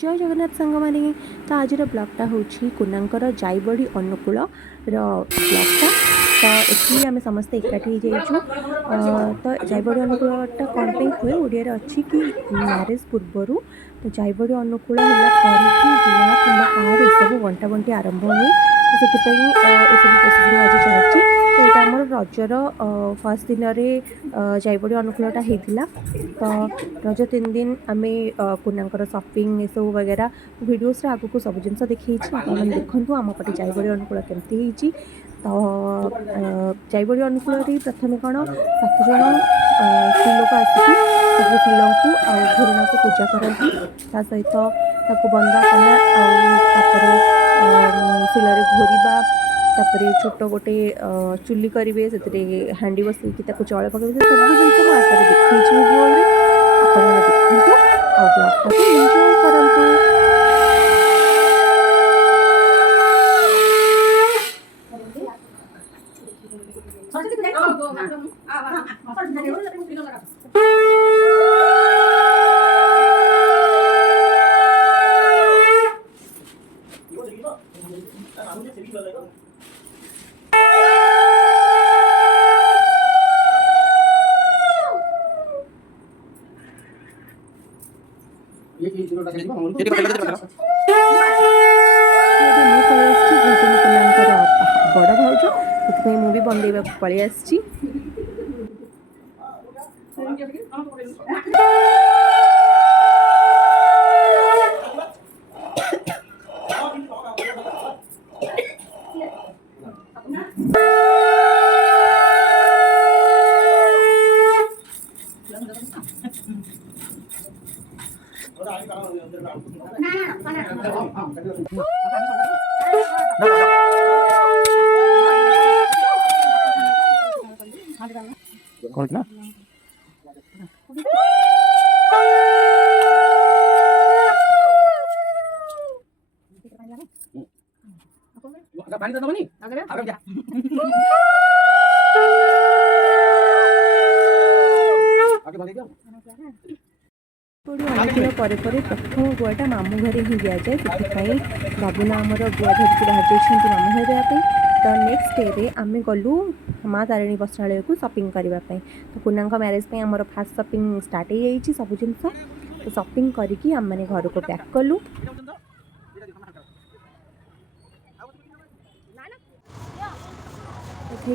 जय जगन्नाथ सांग मैंने तो आज ब्लगटा हूँ कुनांकर जाइबड़ी अनुकूल ब्लगटा तो ये आम समस्ते एकाठी जाइचु तो जाइबड़ी अनुकूलटा कौन पे हुए ओडिया अच्छी कि मैरेज पूर्वर तो जाइबड़ी अनुकूल है कि सब बंटा बंटी आरंभ हुए तो से प्रोसेसिंग आज चलती तो यहाँ आम रजर फर्स्ट दिन जाइबड़ी अनुकूलटा होता तो रज 3 दिन आम कुनांकर सपिंग सब वगैरह वीडियोस आगु को सब जिन देखी आपने देखूँ आम पटे जाइबड़ी अनुकूल केमती तो जाइबड़ी अनुकूल प्रथम कौन 7 जन स्त्री लोक आसिक सब शिल को घूर्ण को पूजा करती सहित बंदा कना शिल घोरवा छोट गोटे चुली करेंगे से हांडी बसई चौल पकड़ सब जिन आगे देखी वीडियो देखो ब्लॉग एंजॉय करंतु। बड़ भाज से मुझे बंदेवा पलि आसी कौन ना पानी तो नहीं आगे जा आगे बढ़ जाओ प्रथम गुआटा मामू घरे ही दि जाए से बाबूना आमर गुआ धरिक बाहर जाइए मामू घर देवाई तो नेक्स्ट डे रे आम गलु माँ तारिणी वस्त्रालय को शॉपिंग करने तो कुना मैरेज पे आमर फास्ट शॉपिंग स्टार्ट हो जाइए सब जिनस तो शॉपिंग करके आम मैंने घर को पैक कलु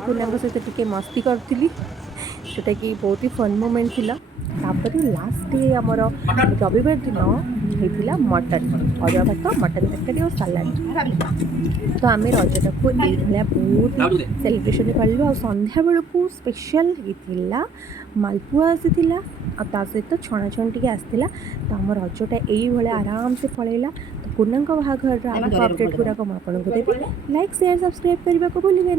कुना सहित टे मस्ती करी जोटा कि बहुत ही फन मोमेंट थिला तापर लास्ट डे आमर रविवार दिन होता मटन अरुआ भात मटन तरकारी और सालाड तो आम रजटा को ये बहुत सेलिब्रेशन पालु आ संध्या बेलू को स्पेशल होता मालपुआ आसीला आ सहित छणाछण टी आसला तो आम रजटा ये आराम से पलैला तो कुना बाहाघर अपडेट गुराक मुझे देवी लाइक शेयर सब्सक्राइब करने को भूलिए।